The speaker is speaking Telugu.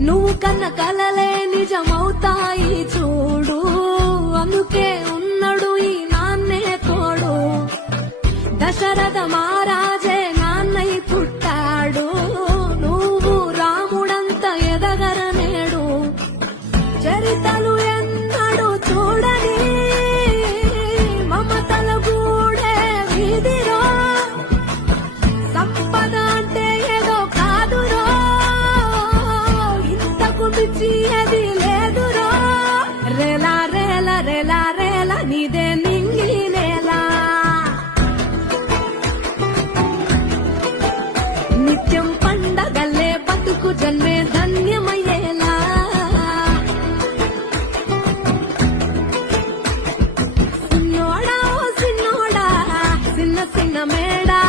నువ్వు కన్న కలలే నిజమవుతాయి చూడు. అందుకే ఉన్నాడు ఈ నాన్నే తోడు. దశరథ మహారాజే నాన్నయ్య పుట్టాడు. నువ్వు రాముడంత ఎదగరనేడు. చరితలు నిత్యం పండగల్లే చిన్న మేడా.